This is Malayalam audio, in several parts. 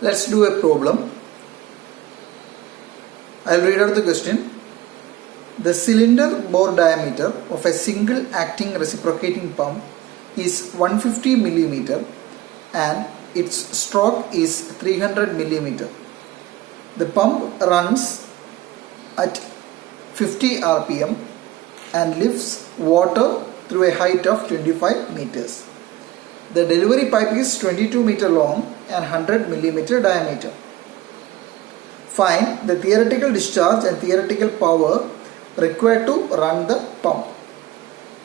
Let's do a problem. I'll read out the question. The cylinder bore diameter of a single acting reciprocating pump is 150 millimeter and its stroke is 300 millimeter. The pump runs at 50 rpm and lifts water through a height of 25 meters. The delivery pipe is 22 meter long and 100 millimeter diameter. Find the theoretical discharge and theoretical power required to run the pump.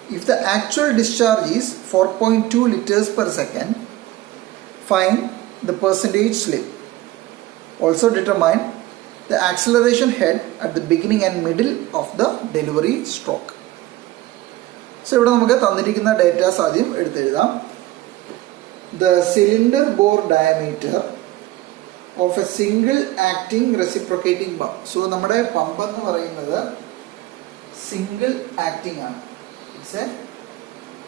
If the actual discharge is 4.2 liters per second, find the percentage slip. Also determine the acceleration head at the beginning and middle of the delivery stroke. So, here we have data. The cylinder bore diameter of a single acting reciprocating pump. So, our pump is single acting. It's a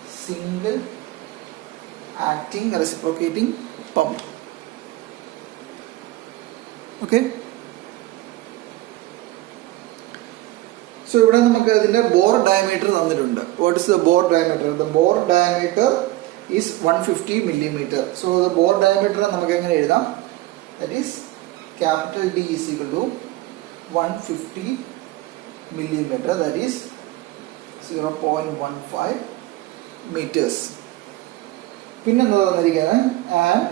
single acting reciprocating pump. Okay. So, here we have the bore diameter. What is the bore diameter? The bore diameter is 150 millimeter. So, the bore diameter that is capital D is equal to 150 millimeter, that is 0.15 meters. And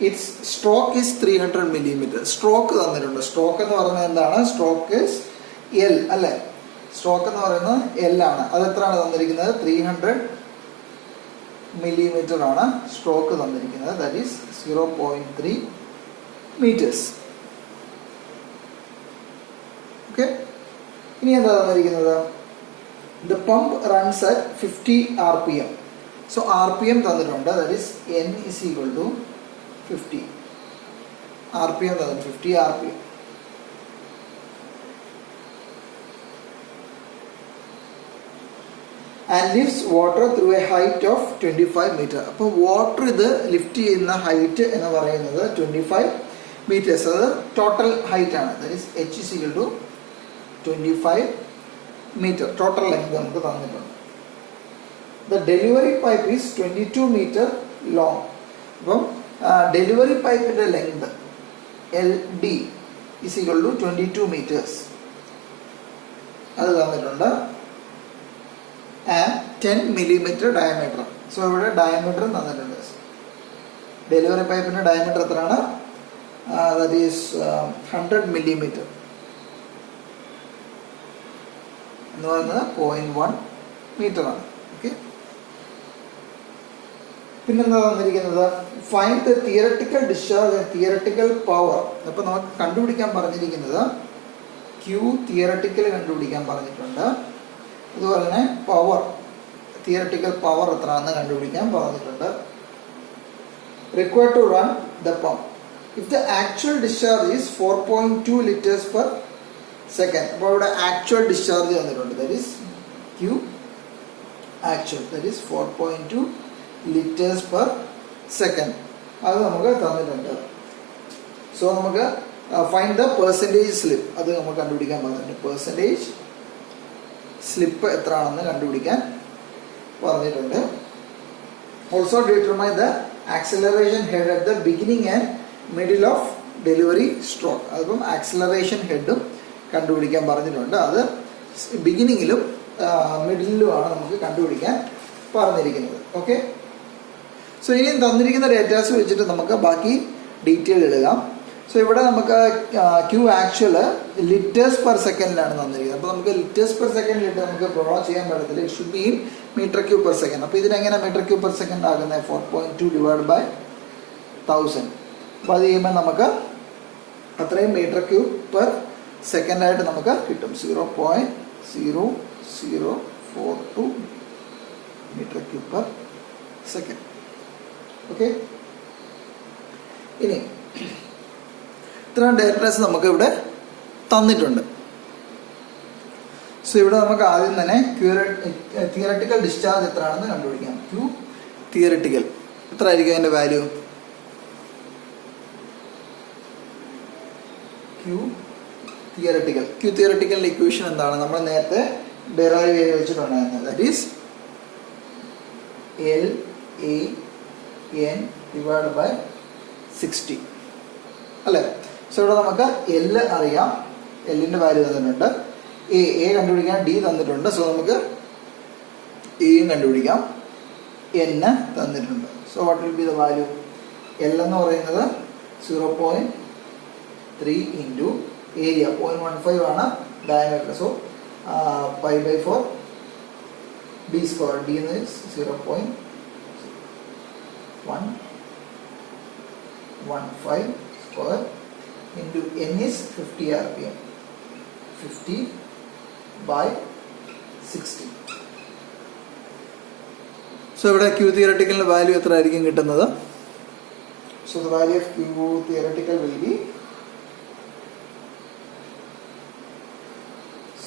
its stroke is 300 millimeter. Stroke is stroke is L. Stroke is L. 300 millimeter stroke, that is 0.3 meters. Okay. The pump runs at 50 rpm. So rpm that is N is equal to 50. rpm 50 rpm. And lifts water through a height of 25 meter. So water is lift in the height 25 meters. So total height that is H is equal to 25 meter. Total length. The delivery pipe is 22 meter long. So delivery pipe length LD is equal to 22 meters. And 10 millimeter diameter. So, we have diameter. Delivery pipe diameter that is 100 millimeter. 0.1 meter. Okay. Find the theoretical discharge and theoretical power. Q theoretical power, theoretical power required to run the pump. If the actual discharge is 4.2 liters per second, about the actual discharge that is Q actual, that is 4.2 liters per second. So find the percentage slip. Percentage slip also determine the acceleration head at the beginning and middle of delivery stroke. Acceleration head beginning middle okay. So in data detail. So, here Q actual liters per second. Liters per second it should be in meter cube per second. Now, this is meter cube per second 4.2 divided by 1000. That is meter cube per second. 0.0042 meter cube per second. Okay. Data is തന്നിട്ടുണ്ട്. So, ഇവിടെ നമുക്ക് ആദ്യം തന്നെ theoretical discharge എത്രയാണെന്ന് കണ്ടുപിടിക്കാം. Q theoretical എത്ര ആയിരിക്കും അതിന്റെ വാല്യൂ? Q theoretical. ക്യൂ തിയറട്ടിക്കലിൻ്റെ ഇക്വേഷൻ എന്താണ്? നമ്മൾ നേരത്തെ ഡെറൈവ് ചെയ്ത് വെച്ചിട്ടുണ്ടായിരുന്നത്. That is LAN divide by 60 അല്ലേ? സോ ഇവിടെ നമുക്ക് L അറിയാം, Lൻ്റെ വാല്യൂ തന്നിട്ടുണ്ട്. A കണ്ടുപിടിക്കാൻ D തന്നിട്ടുണ്ട്. സോ നമുക്ക് Aയും കണ്ടുപിടിക്കാം, N തന്നിട്ടുണ്ട്. So what will be the value? L എന്ന് പറയുന്നത് 0.3 ഇൻറ്റു ഏരിയ 0.15 ആണ് diameter. So pi by 4 D square. D എന്ന് 0.115 square into N is 50 RPM. 50 by 60. So ഇവിടെ ക്യൂ തിയറട്ടിക്കലിൻ്റെ വാല്യൂ എത്ര ആയിരിക്കും കിട്ടുന്നത്? So the value of Q theoretical will be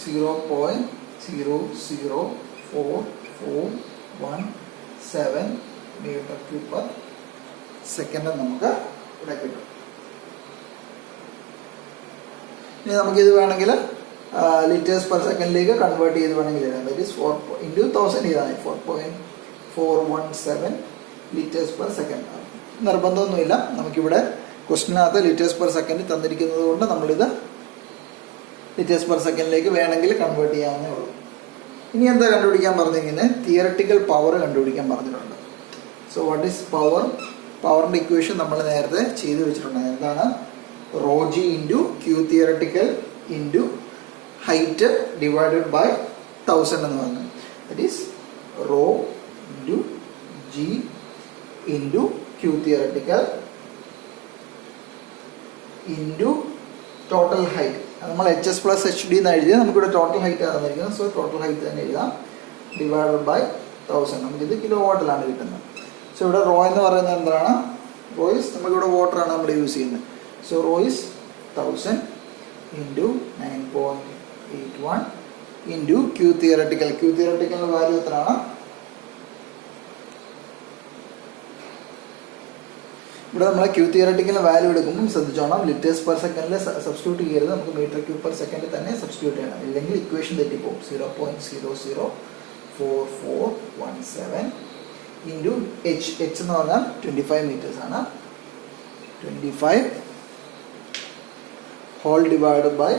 0.0044117 metre cube per second നമുക്ക് ഇവിടെ കിട്ടും. ഇനി നമുക്കിത് വേണമെങ്കിൽ ലിറ്റേഴ്സ് പെർ സെക്കൻഡിലേക്ക് കൺവേർട്ട് ചെയ്ത് വേണമെങ്കിൽ എഴുതാം. ദാറ്റ് ഈസ് 4 ഇൻറ്റു 1000 ചെയ്താൽ 4.417 ലിറ്റേഴ്സ് പെർ സെക്കൻഡ്. നിർബന്ധമൊന്നുമില്ല, നമുക്കിവിടെ ക്വസ്റ്റിനകത്ത് ലിറ്റേഴ്സ് പെർ സെക്കൻഡ് തന്നിരിക്കുന്നത് കൊണ്ട് നമ്മളിത് ലിറ്റേഴ്സ് പെർ സെക്കൻഡിലേക്ക് വേണമെങ്കിൽ കൺവേർട്ട് ചെയ്യാവുന്നേ ഉള്ളൂ. ഇനി എന്താ കണ്ടുപിടിക്കാൻ പറഞ്ഞിരിക്കുന്നത്? തിയറട്ടിക്കൽ പവർ കണ്ടുപിടിക്കാൻ പറഞ്ഞിട്ടുണ്ട്. So what is power? പവറിൻ്റെ ഇക്വേഷൻ നമ്മൾ നേരത്തെ ചെയ്ത് വെച്ചിട്ടുണ്ട്. എന്താണ്? ρg into Q theoretical into height divided by 1000 എന്ന് പറഞ്ഞു. That is rho into G into Q theoretical into total height. നമ്മൾ HS പ്ലസ് HD എന്ന് എഴുതിയാൽ നമുക്കിവിടെ ടോട്ടൽ ഹൈറ്റ് തന്നിരിക്കുന്നത്. സോ ടോട്ടൽ ഹൈറ്റ് തന്നെ എഴുതാം, ഡിവൈഡഡ് ബൈ 1000. നമുക്കിത് കിലോ വാട്ടിലാണ് കിട്ടുന്നത്. സോ ഇവിടെ റോ എന്ന് പറയുന്നത് എന്താണ്? റോ ഇസ് നമുക്കിവിടെ വാട്ടറാണ് നമ്മൾ യൂസ് ചെയ്യുന്നത്. So rho is 1000 into 9.81 into Q theoretical. Q തിയറട്ടിക്കലിൻ്റെ വാല്യൂ എത്രയാണ്? ഇവിടെ നമ്മൾ ക്യൂ തിയറട്ടിക്കലിൻ്റെ വാല്യൂ എടുക്കുമ്പോൾ ശ്രദ്ധിച്ചോണം, ലിറ്റേഴ്സ് പെർ സെക്കൻഡിൽ സബ്സ്റ്റിറ്റ്യൂട്ട് ചെയ്യരുത്. നമുക്ക് മീറ്റർ ക്യൂബ് പെർ സെക്കൻഡ് തന്നെ സബ്സ്റ്റിറ്റ്യൂട്ട് ചെയ്യണം, ഇല്ലെങ്കിൽ ഇക്വേഷൻ തെറ്റിപ്പോകും. 0.00417 ഇൻറ്റു H എന്ന് പറഞ്ഞാൽ 25 മീറ്റേഴ്സ് ആണ്. 25 ഹോൾ ഡിവൈഡഡ് ബൈ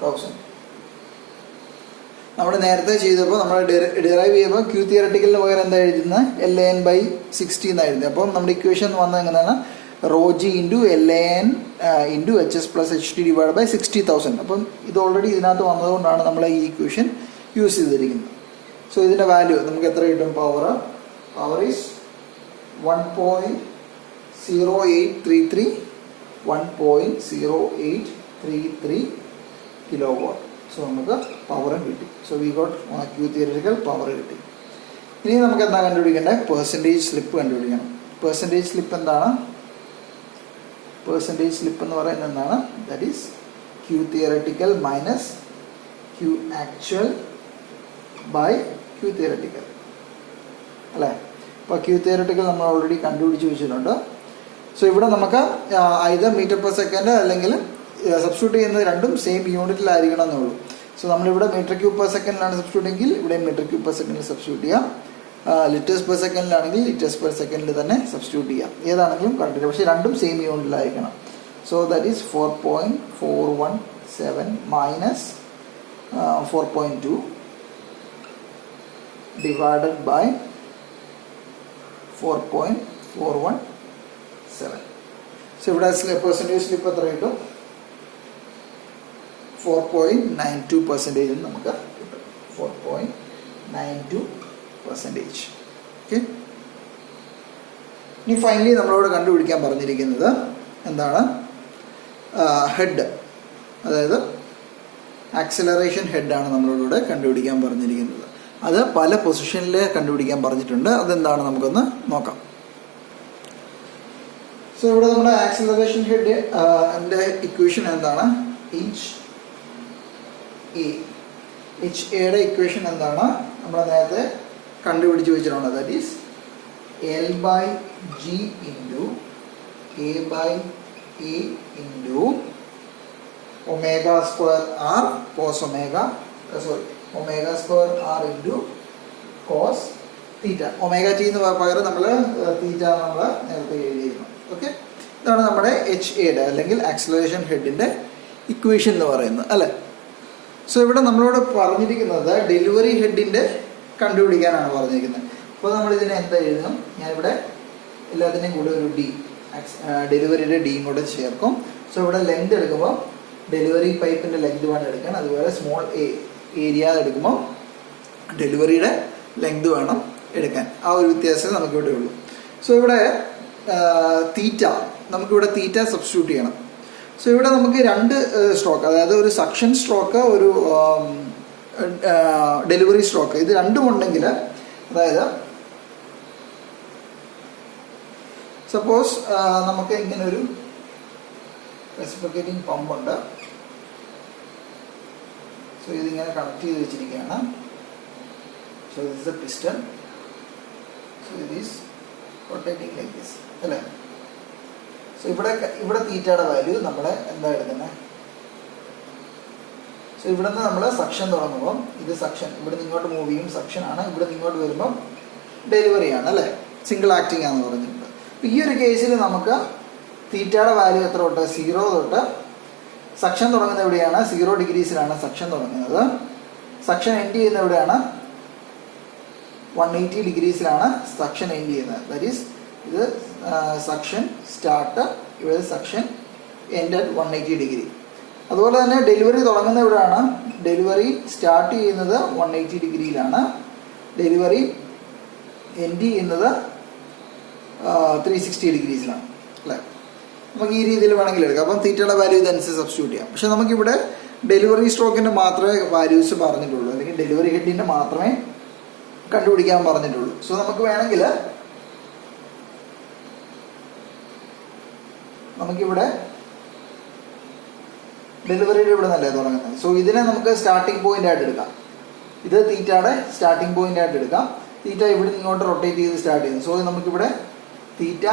1000. നമ്മൾ നേരത്തെ ചെയ്തപ്പോൾ നമ്മൾ ഡിറൈവ് ചെയ്യുമ്പോൾ ക്യൂ തിയറട്ടിക്കലിന് പകരം എന്താ എഴുതുന്നത്? LAN by 60 എന്നാണ് എഴുതുന്നത്. അപ്പം നമ്മുടെ ഇക്വേഷൻ വന്നത് എങ്ങനെയാണ്? ρg into LAN into HS plus HD divide by 60,000. അപ്പം ഇത് ഓൾറെഡി ഇതിനകത്ത് വന്നതുകൊണ്ടാണ് നമ്മൾ ഈ ഇക്വേഷൻ യൂസ് ചെയ്തിരിക്കുന്നത്. സോ ഇതിൻ്റെ വാല്യൂ നമുക്ക് എത്ര കിട്ടും? Power is 1.0833 1.0833 kilo watt. So നമുക്ക് പവറും കിട്ടി. So we got Q theoretical power കിട്ടി. ഇനി നമുക്ക് എന്താ കണ്ടുപിടിക്കേണ്ടത്? പെർസെൻറ്റേജ് സ്ലിപ്പ് കണ്ടുപിടിക്കണം. പെർസെൻറ്റേജ് സ്ലിപ്പ് എന്താണ്? പെർസെൻറ്റേജ് സ്ലിപ്പ് എന്ന് പറയുന്നത് എന്താണ്? That is Q theoretical minus Q actual by Q theoretical അല്ലേ? അപ്പോൾ ക്യൂ തിയറട്ടിക്കൽ നമ്മൾ ഓൾറെഡി കണ്ടുപിടിച്ച് വെച്ചിട്ടുണ്ട്. സോ ഇവിടെ നമുക്ക് either മീറ്റർ പെർ സെക്കൻഡ് അല്ലെങ്കിൽ സബ്സ്റ്റിറ്റ്യൂട്ട് ചെയ്യുന്നത് രണ്ടും സെയിം യൂണിറ്റിലായിരിക്കണം എന്നേ ഉള്ളൂ. സോ നമ്മളിവിടെ മീറ്റർ ക്യൂബ് പെർ സെക്കൻഡിലാണ് സബ്സ്റ്റിറ്റ്യൂട്ട് എങ്കിൽ ഇവിടെ മീറ്റർ ക്യൂബ് പെർ സെക്കൻഡിൽ സബ്സ്റ്റിറ്റ്യൂട്ട് ചെയ്യാം. ലിറ്റേഴ്സ് പെർ സെക്കൻഡിലാണെങ്കിൽ ലിറ്റേഴ്സ് പെർ സെക്കൻഡിൽ തന്നെ സബ്സ്റ്റിറ്റ്യൂട്ട് ചെയ്യാം. ഏതാണെങ്കിലും കറക്റ്റ്, പക്ഷേ രണ്ടും സെയിം യൂണിറ്റിലായിരിക്കണം. So that is 4.417 minus 4.2 divided by 4.417. So ഇവിടെ പെർസെൻറ്റേജ് സ്ലിപ്പ് എത്ര കിട്ടും? 4.92% നമുക്ക് കിട്ടും. 4.92%. ഓക്കെ. ഇനി ഫൈനലി നമ്മളോട് കണ്ടുപിടിക്കാൻ പറഞ്ഞിരിക്കുന്നത് എന്താണ്? ഹെഡ്, അതായത് ആക്സിലറേഷൻ ഹെഡാണ് നമ്മളോട് കണ്ടുപിടിക്കാൻ പറഞ്ഞിരിക്കുന്നത്. അത് പല പൊസിഷനിൽ കണ്ടുപിടിക്കാൻ പറഞ്ഞിട്ടുണ്ട്. അതെന്താണ് നമുക്കൊന്ന് നോക്കാം. സോ ഇവിടെ നമ്മുടെ ആക്സിലറേഷൻ ഹെഡ് എൻ്റെ ഇക്വേഷൻ എന്താണ്? HAയുടെ ഇക്വേഷൻ എന്താണ്? നമ്മൾ നേരത്തെ കണ്ടുപിടിച്ച് വെച്ചിട്ടുണ്ട്. That is L/G into A/ E into omega square r cos omega, omega square r into cos theta. Omega t എന്ന് പകരം നമ്മൾ തീറ്റ നമ്മൾ നേരത്തെ എഴുതിയിരുന്നു. ഓക്കെ, ഇതാണ് നമ്മുടെ എച്ച് എയുടെ അല്ലെങ്കിൽ ആക്സിലറേഷൻ ഹെഡിൻ്റെ ഇക്വേഷൻ എന്ന് പറയുന്നത് അല്ലേ. സോ ഇവിടെ നമ്മളോട് പറഞ്ഞിരിക്കുന്നത് ഡെലിവറി ഹെഡിൻ്റെ കണ്ടുപിടിക്കാനാണ് പറഞ്ഞിരിക്കുന്നത്. അപ്പോൾ നമ്മൾ ഇതിനെ എന്താ എഴുതണം? ഞാനിവിടെ എല്ലാത്തിൻ്റെയും കൂടെ ഒരു ഡി, ഡെലിവറിയുടെ ഡിയും കൂടെ ചേർക്കും. സോ ഇവിടെ ലെങ്ത് എടുക്കുമ്പോൾ ഡെലിവറി പൈപ്പിൻ്റെ ലെങ്ത് വേണം എടുക്കാൻ, അതുപോലെ സ്മോൾ ഏരിയ എടുക്കുമ്പോൾ ഡെലിവറിയുടെ ലെങ്ത് വേണം എടുക്കാൻ. ആ ഒരു വ്യത്യാസം നമുക്കിവിടെ ഉള്ളൂ. സോ ഇവിടെ തീറ്റ, നമുക്കിവിടെ തീറ്റ സബ്സ്റ്റിറ്റ്യൂട്ട് ചെയ്യണം. സോ ഇവിടെ നമുക്ക് രണ്ട് സ്ട്രോക്ക്, അതായത് ഒരു സക്ഷൻ സ്ട്രോക്ക്, ഒരു ഡെലിവറി സ്ട്രോക്ക്, ഇത് രണ്ടും ഉണ്ടെങ്കിൽ, അതായത് സപ്പോസ് നമുക്ക് ഇങ്ങനെ ഒരു റെസിപ്രോക്കേറ്റിംഗ് പമ്പ് ഉണ്ട്. സോ ഇതിങ്ങനെ കണക്ട് ചെയ്ത് വെച്ചിരിക്കുകയാണ്. So this is A piston. So it is rotating like this അല്ലേ. സോ ഇവിടെ തീറ്റയുടെ വാല്യൂ നമ്മൾ എന്താ എടുക്കുന്നത്? സോ ഇവിടെ നിന്ന് നമ്മൾ സക്ഷൻ തുടങ്ങുമ്പം ഇത് സക്ഷൻ, ഇവിടെ നിന്ന് ഇങ്ങോട്ട് മൂവ് ചെയ്യും, സക്ഷൻ ആണ്. ഇവിടെ നിന്ന് ഇങ്ങോട്ട് വരുമ്പം ഡെലിവറി ആണ് അല്ലേ, സിംഗിൾ ആക്ടിങ് ആണെന്ന് പറഞ്ഞിട്ടുണ്ട്. അപ്പോൾ ഈ ഒരു കേസിൽ നമുക്ക് തീറ്റയുടെ വാല്യൂ എത്ര തൊട്ട്? 0 തൊട്ട് സക്ഷൻ തുടങ്ങുന്നത് എവിടെയാണ്? 0 ഡിഗ്രീസിലാണ് സക്ഷൻ തുടങ്ങുന്നത്. സക്ഷൻ എൻഡ് ചെയ്യുന്നത് എവിടെയാണ്? 180 ഡിഗ്രീസിലാണ് സക്ഷൻ എൻഡ് ചെയ്യുന്നത്. ദാറ്റ് ഈസ് ഇത് സക്ഷൻ സ്റ്റാർട്ട്, ഇവിടെ സക്ഷൻ എൻഡ് അറ്റ് 180 ഡിഗ്രി. അതുപോലെ തന്നെ ഡെലിവറി തുടങ്ങുന്നത് എവിടെയാണ്? ഡെലിവറി സ്റ്റാർട്ട് ചെയ്യുന്നത് 180 ഡിഗ്രിയിലാണ്, ഡെലിവറി എൻഡ് ചെയ്യുന്നത് 360 ഡിഗ്രീസിലാണ് അല്ലേ. നമുക്ക് ഈ രീതിയിൽ വേണമെങ്കിൽ എടുക്കാം. അപ്പം തീറ്റയുടെ വാല്യൂ ഇതനുസരിച്ച് സബ്സ്റ്റിറ്റ്യൂട്ട് ചെയ്യാം. പക്ഷെ നമുക്കിവിടെ ഡെലിവറി സ്ട്രോക്കിൻ്റെ മാത്രമേ വാല്യൂസ് പറഞ്ഞിട്ടുള്ളൂ, അല്ലെങ്കിൽ ഡെലിവറി ഹെഡിൻ്റെ മാത്രമേ കണ്ടുപിടിക്കാൻ പറഞ്ഞിട്ടുള്ളൂ. സോ നമുക്ക് വേണമെങ്കിൽ നമുക്കിവിടെ ഡെലിവറിയുടെ ഇവിടെ നല്ലേ തുടങ്ങുന്നത്. സോ ഇതിനെ നമുക്ക് സ്റ്റാർട്ടിംഗ് പോയിന്റ് ആയിട്ട് എടുക്കാം. ഇത് തീറ്റയുടെ സ്റ്റാർട്ടിംഗ് പോയിന്റ് ആയിട്ട് എടുക്കാം. തീറ്റ ഇവിടെ ഇങ്ങോട്ട് റൊട്ടേറ്റ് ചെയ്ത് സ്റ്റാർട്ട് ചെയ്യുന്നു. സോ നമുക്കിവിടെ തീറ്റ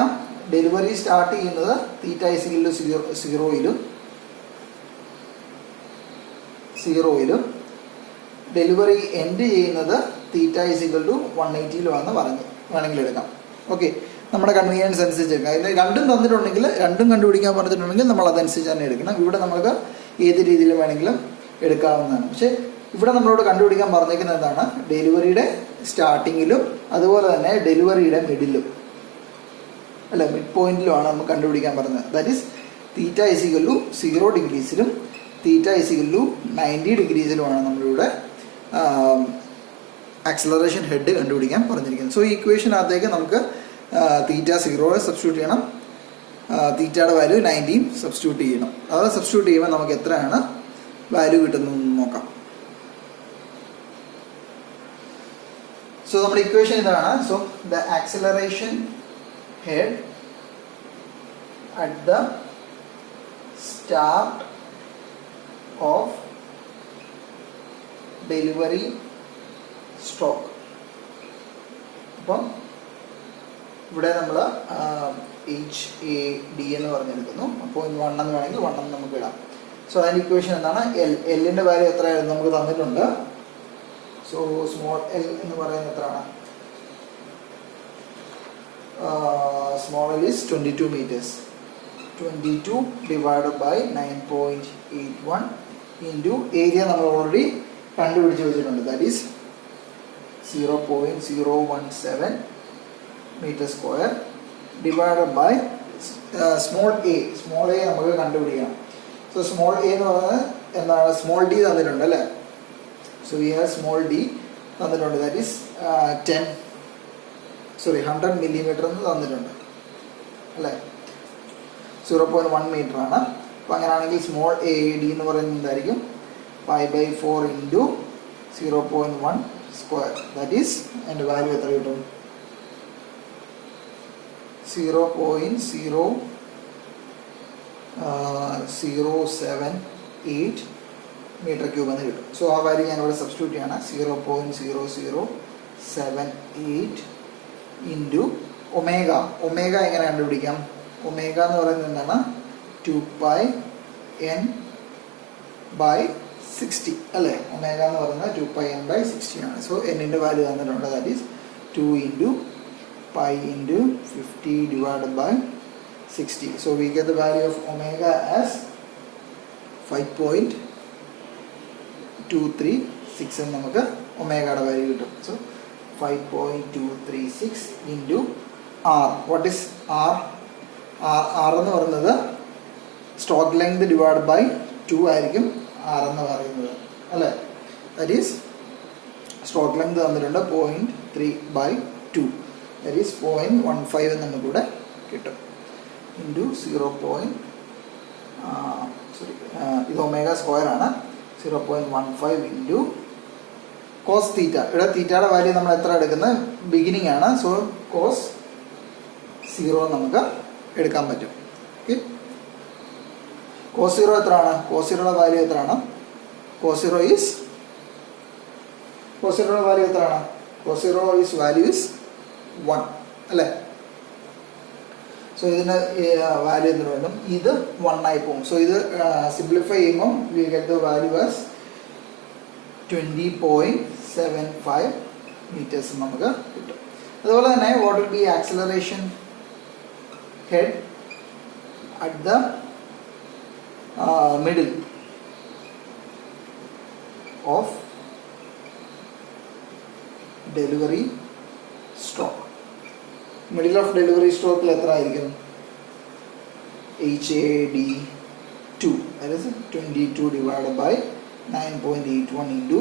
ഡെലിവറി സ്റ്റാർട്ട് ചെയ്യുന്നത് theta is equal to 0 delivery end ചെയ്യുന്നത് തീറ്റ ഇസിക്കൽ ടു 180 പറഞ്ഞ് വേണമെങ്കിൽ എടുക്കാം. ഓക്കെ, നമ്മുടെ കൺവീനിയൻസ് അനുസരിച്ച് എടുക്കാം. അതിൽ രണ്ടും തന്നിട്ടുണ്ടെങ്കിൽ, രണ്ടും കണ്ടുപിടിക്കാൻ പറഞ്ഞിട്ടുണ്ടെങ്കിൽ നമ്മൾ അതനുസരിച്ച് തന്നെ എടുക്കണം. ഇവിടെ നമുക്ക് ഏത് രീതിയിലും വേണമെങ്കിലും എടുക്കാവുന്നതാണ്. പക്ഷേ ഇവിടെ നമ്മളോട് കണ്ടുപിടിക്കാൻ പറഞ്ഞിരിക്കുന്നത് എന്താണ്? ഡെലിവറിയുടെ സ്റ്റാർട്ടിങ്ങിലും അതുപോലെ തന്നെ ഡെലിവറിയുടെ മിഡിലും അല്ല മിഡ് പോയിന്റിലുമാണ് നമുക്ക് കണ്ടുപിടിക്കാൻ പറഞ്ഞത്. That is theta is equal to 0 ഡിഗ്രീസിലും തീറ്റ ഇസിക്കൽ ടു 90 ഡിഗ്രീസിലുമാണ് നമ്മളിവിടെ ആക്സിലറേഷൻ ഹെഡ് കണ്ടുപിടിക്കാൻ പറഞ്ഞിരിക്കുന്നത്. സോ ഈ ഇക്വേഷനകത്തേക്ക് നമുക്ക് തീറ്റ 0 സബ്സ്റ്റിറ്റ്യൂട്ട് ചെയ്യണം, തീറ്റയുടെ വാല്യൂ 90 സബ്സ്റ്റിറ്റ്യൂട്ട് ചെയ്യണം. അത് സബ്സ്റ്റിറ്റ്യൂട്ട് ചെയ്യുമ്പോൾ നമുക്ക് എത്രയാണ് വാല്യൂ കിട്ടുന്നതെന്ന് നോക്കാം. സോ നമ്മുടെ ഇക്വേഷൻ ഇതാണ്. So the acceleration head at the start of delivery stroke. അപ്പം ഇവിടെ നമ്മൾ HAD എന്ന് പറഞ്ഞെടുക്കുന്നു. അപ്പോൾ 1 എന്ന് വേണമെങ്കിൽ 1 എന്ന് നമുക്ക് ഇടാം. സോ അതിൻ്റെ ഇക്വേഷൻ എന്താണ്? എല്ലിൻ്റെ വാല്യൂ എത്രയായിരുന്നു നമുക്ക് തന്നിട്ടുണ്ട്. സോ സ്മോൾ എൽ എന്ന് പറയുന്നത് എത്രയാണ്? Small L is 22 meters. 22 divided by 9.81 into area നമ്മൾ ഓൾറെഡി കണ്ടുപിടിച്ച് വെച്ചിട്ടുണ്ട്. That is 0.017 meter square divided by small A നമുക്ക് കണ്ടുപിടിക്കണം. സോ സ്മോൾ എ എന്ന് പറയുന്നത് എന്താണ്? സ്മോൾ ഡി തന്നിട്ടുണ്ട് അല്ലേ. So we have small D തന്നിട്ടുണ്ട്. ദാറ്റ് ഈസ് 100 millimeter എന്ന് തന്നിട്ടുണ്ട് അല്ലേ. 0.1 meter ആണ്. അപ്പോൾ അങ്ങനെയാണെങ്കിൽ സ്മോൾ എ ഡി എന്ന് പറയുന്നത് എന്തായിരിക്കും? 5/4 into 0.1 square. ദാറ്റ് ഈസ് അതിൻ്റെ വാല്യൂ എത്ര കിട്ടും? 0.078 meter cube എന്ന് കിട്ടും. സോ ആ വാല്യൂ ഞാനിവിടെ സബ്സ്റ്റിറ്റ്യൂട്ട് ചെയ്യണം. 0.0078 ഇൻറ്റു ഒമേഗ. ഒമേഗ എങ്ങനെ കണ്ടുപിടിക്കാം? ഒമേഗ എന്ന് പറയുന്നത് എന്താണ്? 2 pi n by 60 അല്ലേ? ഒമേഗ എന്ന് പറയുന്നത് 2 pi n by 60 ആണ്. സോ എന്നിൻ്റെ വാല്യൂ തന്നിട്ടുണ്ട്. That is 2 into pi into 50 divided by 60. So we get the value of omega as 5.236 എന്ന് നമുക്ക് ഒമേഗയുടെ വാല്യൂ കിട്ടും. So 5.236 into r. What is r? r എന്ന് പറയുന്നത് സ്ട്രോക്ക് ലെങ്ത് ഡിവൈഡ് ബൈ 2 ആയിരിക്കും r എന്ന് പറയുന്നത് അല്ലേ? ദാറ്റ് ഈസ് സ്ട്രോക്ക് ലെങ്ത് തന്നിട്ടുണ്ട് 0.3/2. ദാറ്റ് ഈസ് 0.15 എന്ന് നമുക്കിവിടെ കിട്ടും. ഇൻറ്റു 0. ഇത് ഒമേഗ സ്ക്വയർ ആണ്. 0.15 ഇൻറ്റു കോസ് തീറ്റ. ഇവിടെ തീറ്റയുടെ വാല്യൂ നമ്മൾ എത്ര എടുക്കുന്നത്? ബിഗിനിങ് ആണ്. സോ കോസ് 0 നമുക്ക് എടുക്കാൻ പറ്റും. ഓക്കെ, കോസ് 0 എത്രയാണ്? കോസ് 0യുടെ വാല്യൂ എത്രയാണ്? കോസ് 0 ഈസ് കോസ് 0യുടെ വാല്യൂ എത്രയാണ്? കോസ് 0 ഈസ് വാല്യൂ ഈസ് 1 അല്ലേ? സോ ഇതിന് വാല്യൂ എന്തിനു വേണം? ഇത് 1 ആയി പോകും. സോ ഇത് സിംപ്ലിഫൈ ചെയ്യുമ്പോൾ we get the value as 20.75 meters നമുക്ക് കിട്ടും. അതുപോലെ തന്നെ what will B acceleration head at the middle of delivery stroke. Middle of delivery stroke എത്ര ആയിരിക്കും? HAD2, that is 22 divided by 9.81 into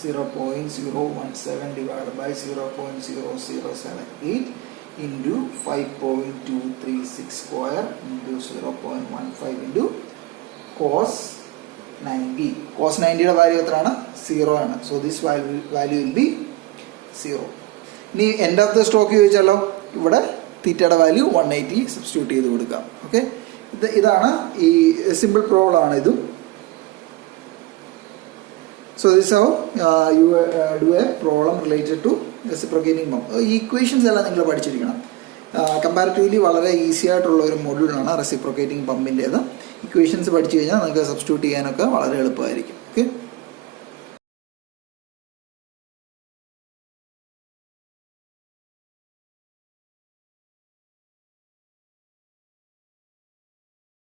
0.017 divided by 0.0078 into 5.236 square into 0.15 into cos 90. Cos 90യുടെ value എത്രയാണ്? 0 ആണ്. So this value will be 0. ഇനി എൻഡ് ഓഫ് ദ സ്ട്രോക്ക് ചോദിച്ചാലോ? ഇവിടെ തീറ്റയുടെ വാല്യൂ 180 സബ്സ്റ്റിറ്റ്യൂട്ട് ചെയ്ത് കൊടുക്കാം. ഓക്കെ, ഇതാണ് ഈ സിമ്പിൾ പ്രോബ്ലം ആണ് ഇതും. So this is how you do a problem related to reciprocating pump. Equations എല്ലാം നിങ്ങൾ പഠിച്ചിരിക്കണം. കമ്പാരിറ്റീവ്ലി വളരെ ഈസി ആയിട്ടുള്ള ഒരു മൊഡ്യൂളാണ് റെസിപ്രോക്കേറ്റിംഗ് പമ്പിൻ്റേത്. ഇക്വേഷൻസ് പഠിച്ചു കഴിഞ്ഞാൽ നിങ്ങൾക്ക് സബ്സ്റ്റിറ്റ്യൂട്ട് ചെയ്യാനൊക്കെ വളരെ എളുപ്പമായിരിക്കും. ഓക്കെ.